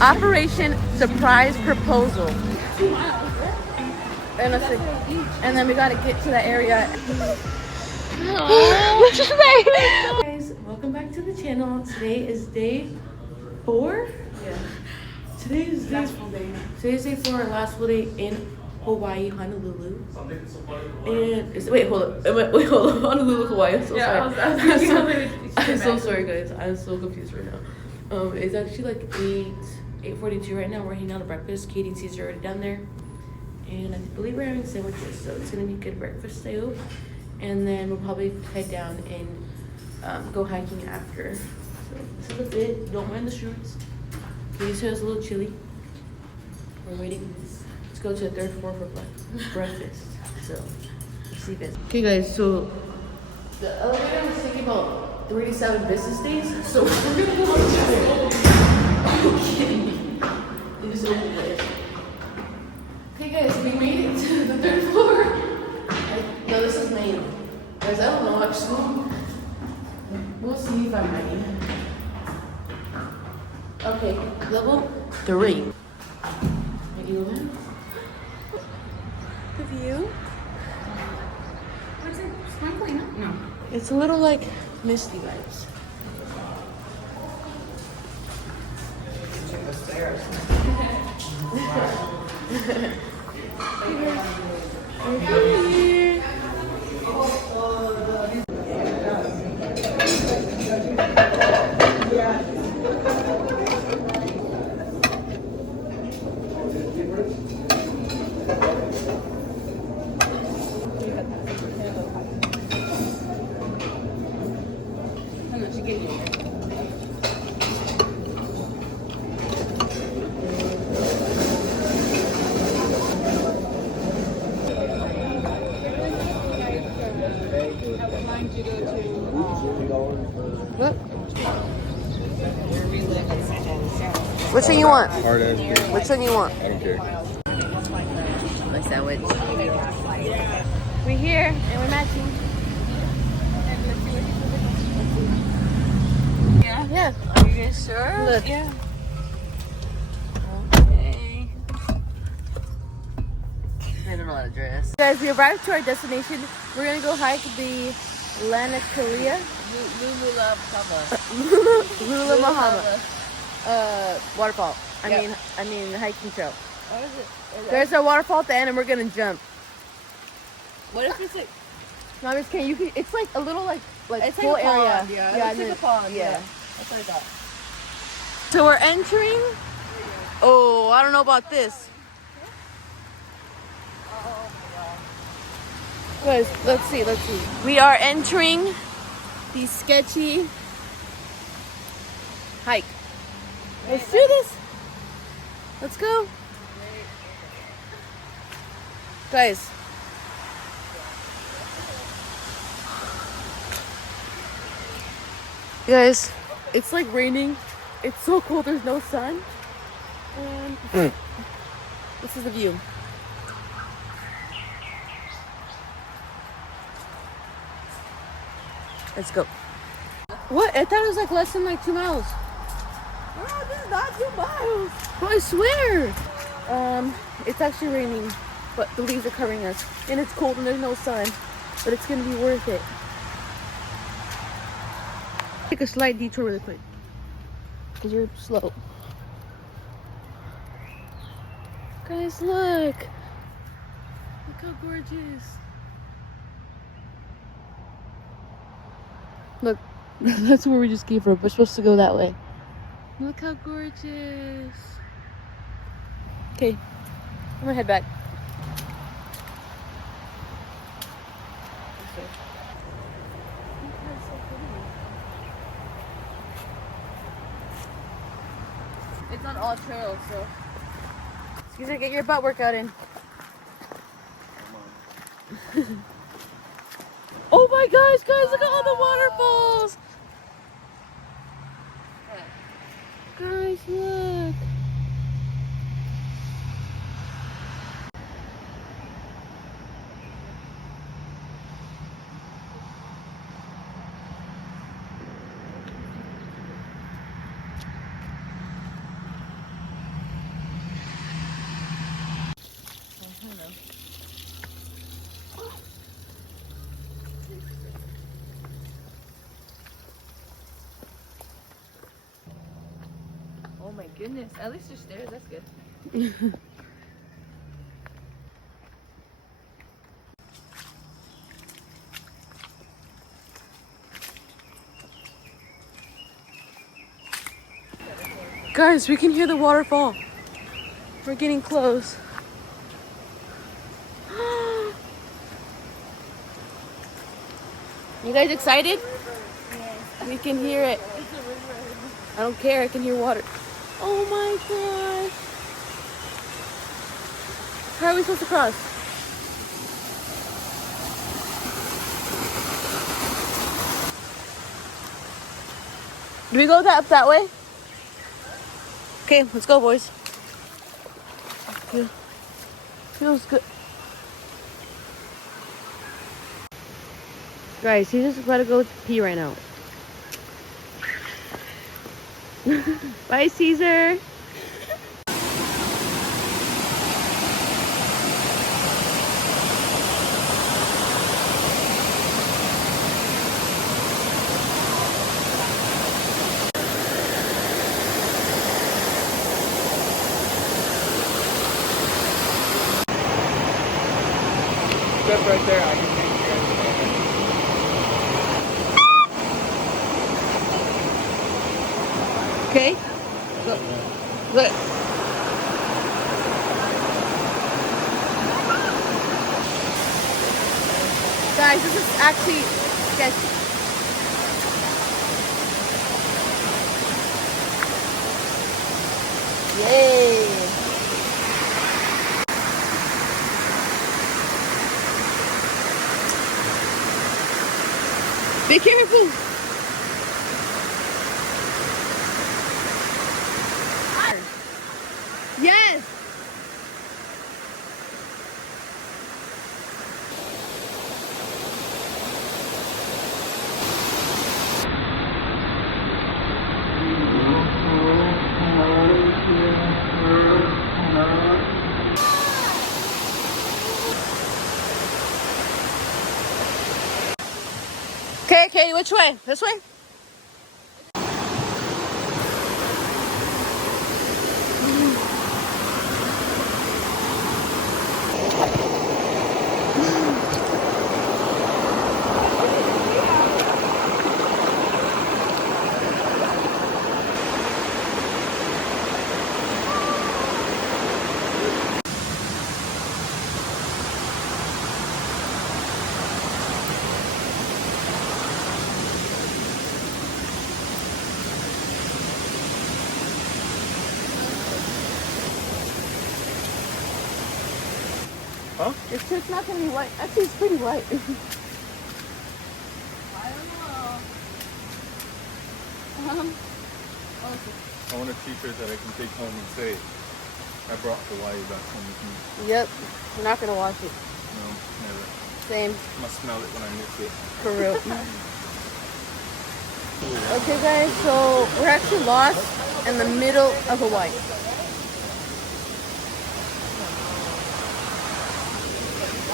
Operation Surprise Proposal. And then we gotta get to that area. Guys, welcome back to the channel. Today is day 4. Yeah. Today's day 4, our last full day in Hawaii, Honolulu. And wait, hold up. Hold up. Honolulu, Hawaii. I'm so sorry. I'm so sorry, guys. I'm so confused right now. It's actually like 8:42 right now. We're hanging out at breakfast. Katie and Caesar are already down there. And I believe we're having sandwiches, so it's gonna be a good breakfast style. And then we'll probably head down and go hiking after. So this is a bit. Don't mind the shorts. Katie said it's a little chilly. We're waiting. Let's go to the 3rd floor for breakfast. So let's see this. Okay, guys. So the elevator was taking about 3 to 7 business days. So we're gonna go on the Are you kidding me? It is over there. Okay, guys, we made it to the 3rd floor. No, this is main. Guys, I don't know actually. We'll see if I'm ready. Okay, level 3. The view. What's it? Sparkling? No. It's a little like misty vibes. Which one you want? Hard as beer. Which one you want? I don't care. My sandwich. We're here and we're matching. Yeah. Yeah. Are you guys sure? Look. Yeah. Okay. I don't know how to dress. Guys, we arrived to our destination. We're gonna go hike the Lanakilea. Lula Mahama. Waterfall. I mean hiking trail. What is it? There's a waterfall at the end and we're gonna jump. What if it's like? No, I'm just kidding. You can, it's like a little like It's pool like a area. pond, yeah. It's and like a pond, yeah. That's what I thought. So we're entering. Oh, I don't know about this. Guys, let's see. We are entering the sketchy hike. Let's do this. Let's go. Guys. Guys, it's like raining. It's so cold, there's no sun. And this is the view. Let's go. What? I thought it was like less than like 2 miles. Oh, this is not 2 miles. Bro, I swear. It's actually raining, but the leaves are covering us. And it's cold and there's no sun. But it's gonna be worth it. Take a slight detour really quick. Because you're slow. Guys, look. Look how gorgeous. Look, that's where we just came from. We're supposed to go that way. Look how gorgeous. Okay, I'm gonna head back. It's on all trails, so. Excuse me, get your butt workout in. Oh my gosh, guys, look at all the waterfalls! Guys, look. goodness. At least there's stairs. That's good. Guys, we can hear the waterfall. We're getting close. You guys excited? Yes. We can hear it. I don't care. I can hear water. Oh my gosh. How are we supposed to cross? Do we go up that way? Okay, let's go, boys. Feels good. Guys, he's just about to go pee right now. Bye, Caesar. Just right there, I can take you guys. Okay. Look. Guys, this is actually sketchy. Yay. Be careful. Yes. Okay, which way? This way? Huh? It's just not gonna be white. Actually, it's pretty white. I don't know. I want a t-shirt that I can take home and say, I brought Hawaii back home with me. Yep. We're not gonna wash it. No, never. Same. Must smell it when I mix it. For real. Okay, guys. So we're actually lost in the middle of Hawaii.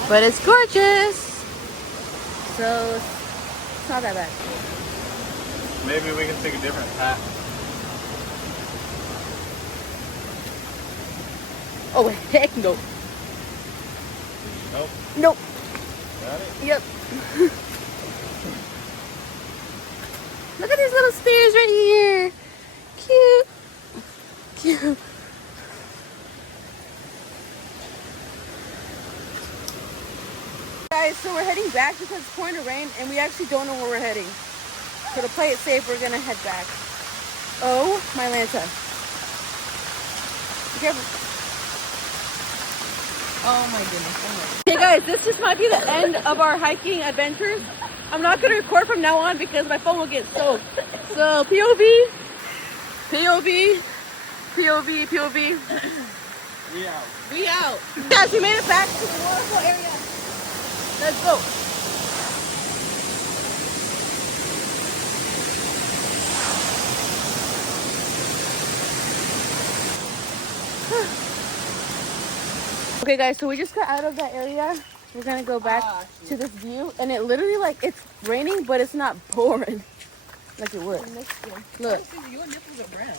But it's gorgeous. So it's not that bad. Maybe we can take a different path. Oh, heck no. Nope. Nope. Got it? Yep. Look at these little stairs right here. Cute. Cute. Guys, so we're heading back because it's pouring to rain and we actually don't know where we're heading. So to play it safe, we're gonna head back. Oh, my Lanta. Be careful. Oh my goodness. Oh my. Hey guys, this just might be the end of our hiking adventures. I'm not gonna record from now on because my phone will get soaked. So POV, POV, POV, POV. We out. We out. Guys, we made it back to the waterfall area. Let's go. Okay guys, so we just got out of that area. We're gonna go back to this view and it literally like it's raining but it's not pouring like it would. Look. Your nipples are brown.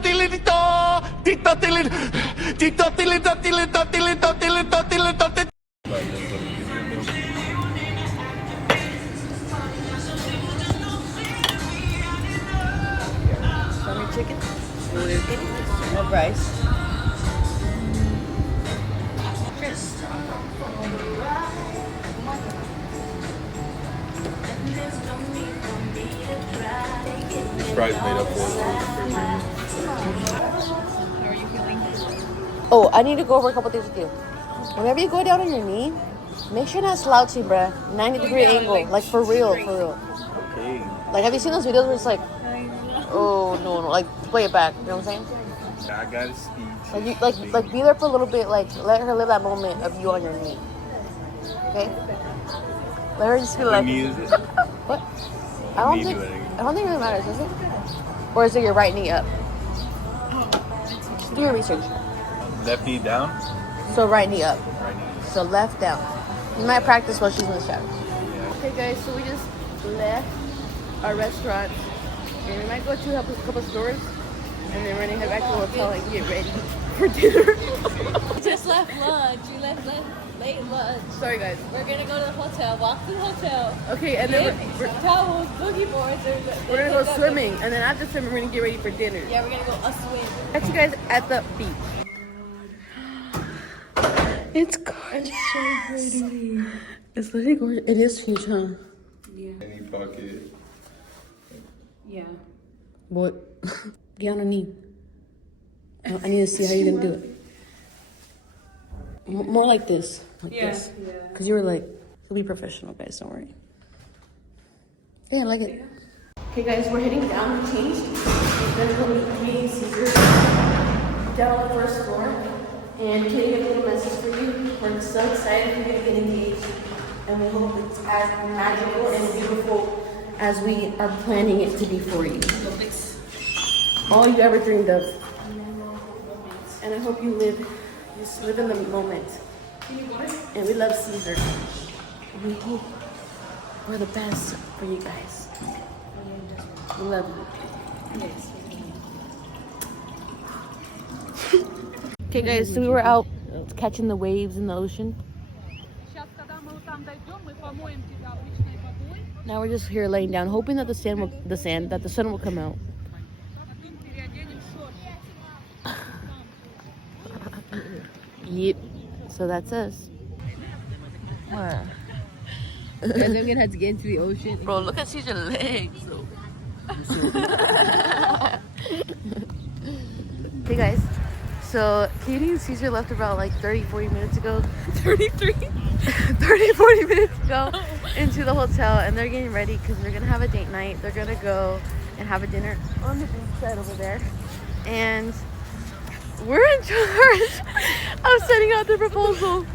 tilito, tilito, tito, tilito, tito, tilito, tilito, tilito, tilito, tilito, tilito. Pepperoni chicken with no rice. Fries made up for How are you feeling? Oh, I need to go over a couple things with you. Whenever you go down on your knee, make sure not slouching, bruh. 90-degree angle, like for real, for real. Okay. Like, have you seen those videos where it's like, oh no, like play it back? You know what I'm saying? I gotta speak. Like, like be there for a little bit. Like, let her live that moment of you on your knee. Okay? Let her just feel like. What? I don't think it really matters, does it? Or is it your right knee up? Just do your research. Left knee down. So right knee up. Right knee. So left down. You might practice while she's in the shower. Okay guys, so we just left our restaurant and we might go to a couple stores and then we're gonna head back to the hotel and get ready for dinner. Just left lunch. We left late lunch. Sorry guys. We're gonna go to the hotel. Walk to the hotel. Okay, and then Get towels, boogie boards. we're gonna go swimming and then after swimming we're gonna get ready for dinner. Yeah, we're gonna go a swim. Catch you guys at the beach. It's gorgeous. It's so pretty. It's literally gorgeous. It is huge, huh? Any pocket. Yeah. Boy, get on a knee. I need to see how you're gonna do it. More like this. Like this. Because you were like, you'll be professional, guys. Don't worry. Yeah, I like it. Okay, guys, we're heading down. We changed. We're gonna go meet Caesar down on the first floor. And Kitty has a little message for you. We're so excited for you to get engaged. And we hope it's as magical and beautiful as we are planning it to be for you. All you ever dreamed of. And I hope you just live in the moment. And we love Caesar. We hope we're the best for you guys. We love you. Okay guys, so we were out catching the waves in the ocean. Now we're just here laying down, hoping that the sun will come out. Yep. So that's us. And then we're gonna have to get into the ocean. Bro, look at Caesar's legs. Hey guys. So Katie and Caesar left about like 30-40 minutes ago. 30-40 minutes ago into the hotel, and they're getting ready because they're gonna have a date night. They're gonna go and have a dinner on the beach side over there, and we're in charge of setting out the proposal.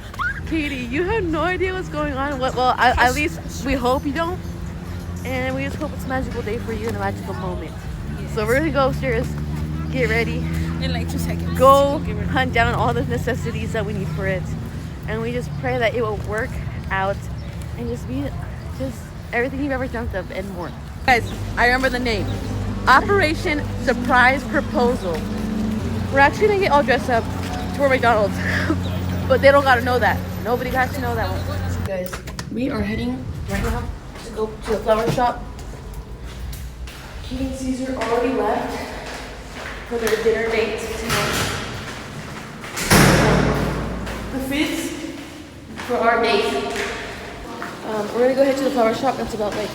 Katie, you have no idea what's going on. Well, at least we hope you don't, and we just hope it's a magical day for you and a magical moment. So we're gonna go upstairs, get ready, In like 2 seconds. go hunt down all the necessities that we need for it, and we just pray that it will work out and just be everything you've ever dreamt of and more. Guys, I remember the name. Operation Surprise Proposal. We're actually gonna get all dressed up to our McDonald's, but they don't gotta know that. Nobody has to know that one. Guys, we are heading right now to go to the flower shop. Katie and Caesar already left for their dinner date tonight. The fits for our date. We're gonna go head to the flower shop. That's about like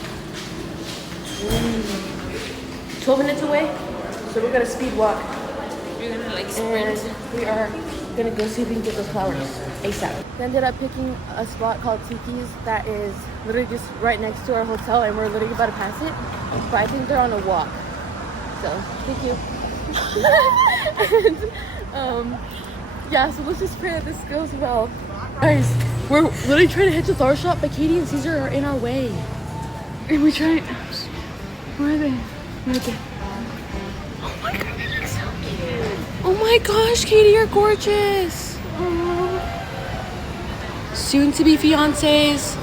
12 minutes away. So we're gonna speed walk. We're gonna like sprint. And we are gonna go see if we can get those flowers ASAP. We ended up picking a spot called Tiki's that is literally just right next to our hotel, and we're literally about to pass it. But I think they're on a walk. So thank you. And yeah, so let's just pray that this goes well. Guys, we're literally trying to head to the flower shop, but Katie and Caesar are in our way. And we're trying. Where are they? Right there. Oh my god, they look so cute. Oh my gosh, Katie, you're gorgeous. Aww. Soon to be fiancés.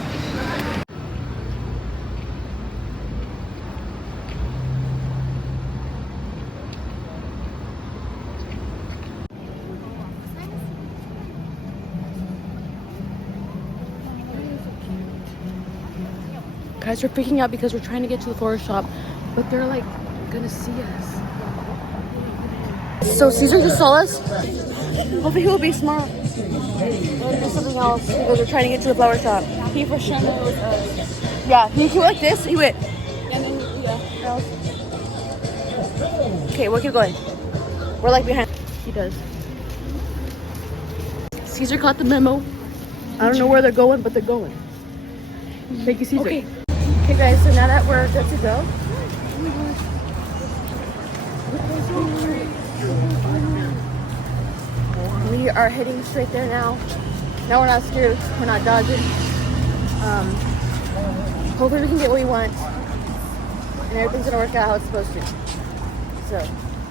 Guys, we're freaking out because we're trying to get to the florist shop, but they're like gonna see us. So Caesar just saw us. Hopefully he'll be smart. Or do something else because we're trying to get to the flower shop. He for sure knows us. Yeah, he went like this. He went. And then, yeah. Okay, we'll keep going. We're like behind. He does. Caesar caught the memo. I don't know where they're going, but they're going. Thank you, Caesar. Okay. Okay, guys. So now that we're good to go. We are heading straight there now. Now we're not scared. We're not dodging. Hopefully we can get what we want. And everything's gonna work out how it's supposed to. So,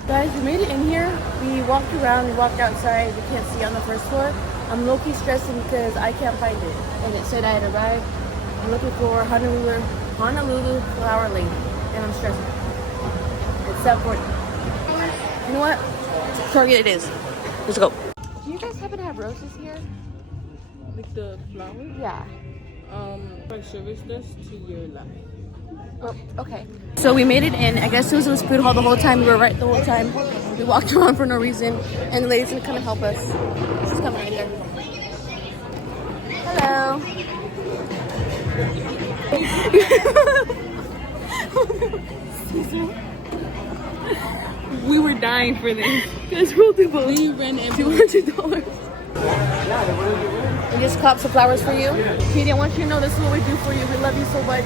guys, we made it in here. We walked around, we walked outside. We can't see on the first floor. I'm low-key stressing because I can't find it. And it said I had arrived. I'm looking for Honolulu Flower Lane. And I'm stressing. It's 7:40. You know what? Target it is. Let's go. Do you guys happen to have roses here? Like the flowers? Yeah. Like service desk to your left. Oh, okay. So we made it in. I guess Susan was food hall the whole time. We were right the whole time. We walked around for no reason. And the lady's gonna come and help us. She's coming right here. Hello. We were dying for this. Guys, we'll do both. We ran $200. We just clapped some flowers for you. Katie, I want you to know this is what we do for you. We love you so much.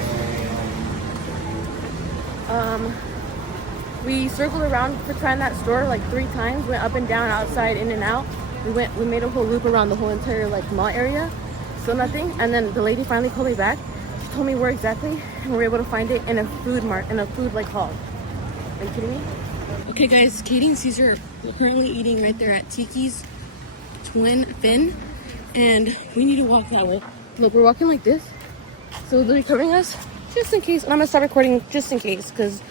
We circled around for trying that store like 3 times. Went up and down, outside, in and out. We made a whole loop around the whole entire like mall area. Still nothing. And then the lady finally called me back. She told me where exactly, and we were able to find it in a food like hall. Are you kidding me? Okay, guys, Katie and Caesar are currently eating right there at Tiki's Twin Fin, and we need to walk that way. Look, we're walking like this, so they're covering us just in case. And I'm gonna stop recording just in case, because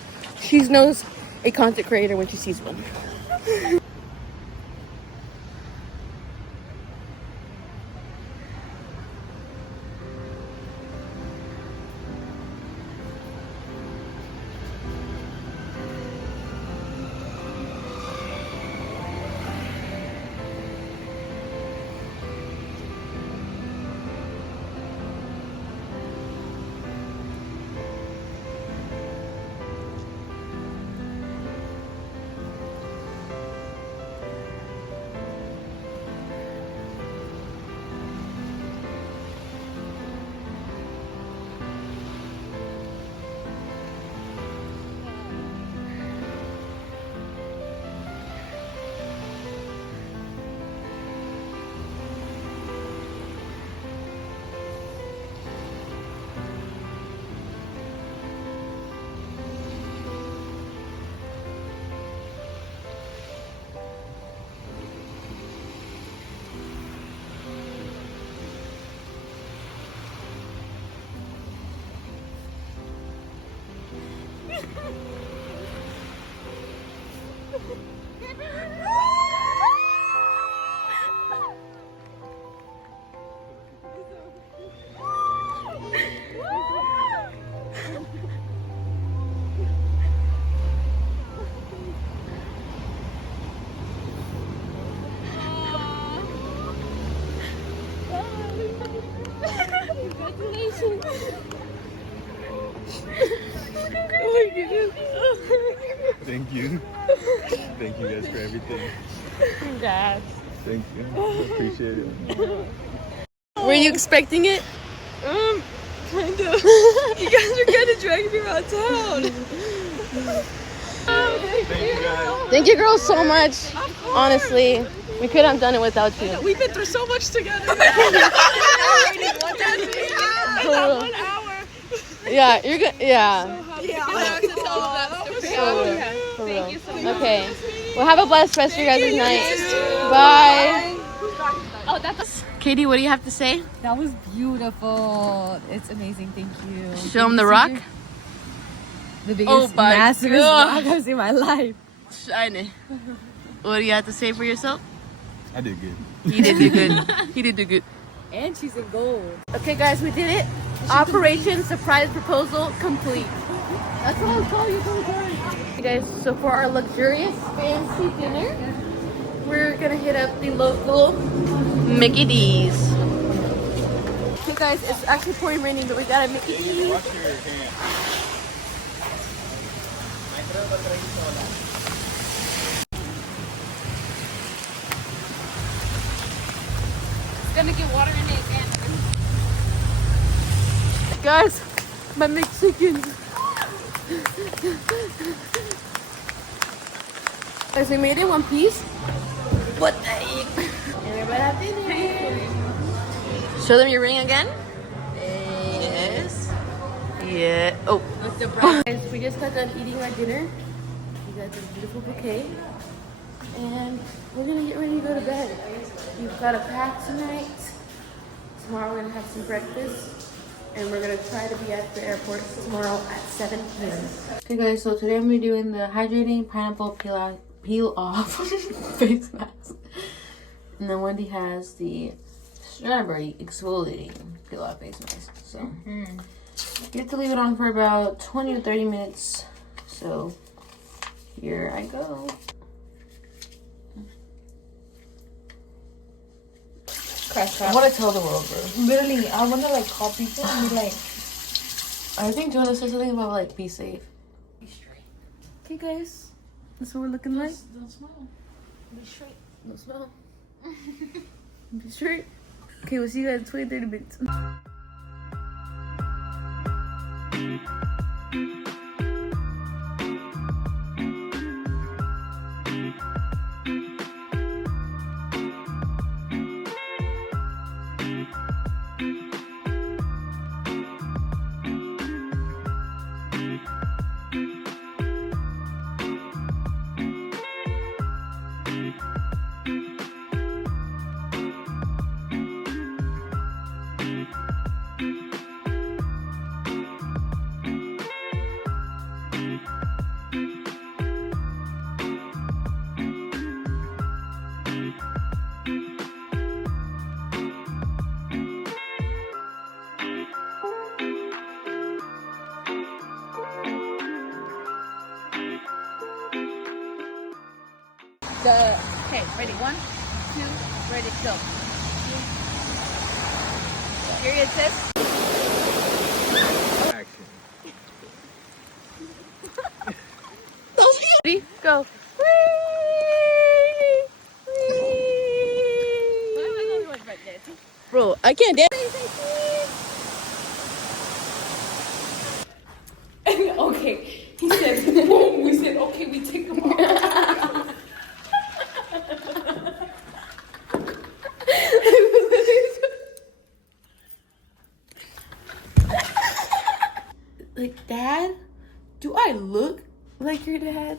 she knows a content creator when she sees one. Thank you. Thank you guys for everything. Congrats. Thank you. Appreciate it. Were you expecting it? Kind of. You guys are kind of dragging me around town. Thank you guys. Thank you girls so much. Honestly, we couldn't have done it without you. We've been through so much together. For real. 1 hour. Yeah, you're good. Yeah. For real. Okay. Well, have a blessed rest of your guys' night. Bye. Oh, that's Katie, what do you have to say? That was beautiful. It's amazing. Thank you. Show them the rock. The biggest, Oh my massivest God. rock I've seen in my life. Shiny. What do you have to say for yourself? I did good. He did do good. He did do good. And she's in gold. Okay, guys, we did it. Operation Surprise Proposal complete. That's what I'll call you. Hey guys, so for our luxurious fancy dinner, we're gonna hit up the local Mickey D's. Hey guys, it's actually pouring raining, but we got a Mickey D's. Gonna get water in it again. Guys, my McChickens. Guys, we made it one piece. What the heck? Everybody have dinner. Show them your ring again. Yes. Yeah. Oh. Guys, we just got done eating our dinner. We got this beautiful bouquet. And we're gonna get ready to go to bed. We've got a pack tonight. Tomorrow we're gonna have some breakfast. And we're gonna try to be at the airport tomorrow at 7 p.m. Okay guys, so today I'm gonna be doing the hydrating pineapple peel off face mask. And then Wendy has the strawberry exfoliating peel off face mask. So you have to leave it on for about 20 to 30 minutes. So here I go. I want to tell the world, bro. Literally, I want to like call people and be like, I think Jonah said something about like be safe. Be straight. Okay guys, that's what we're looking like. Don't smile. Be straight. Don't smell. Be straight. Okay, we'll see you guys in 20, 30 minutes. Okay, ready? 1, 2, ready, go. Period, sis. Action. Ready? Go. Bro, I can't dance. Okay, he said, boom. We said, okay, we take them off. Like, Dad? Do I look like your dad?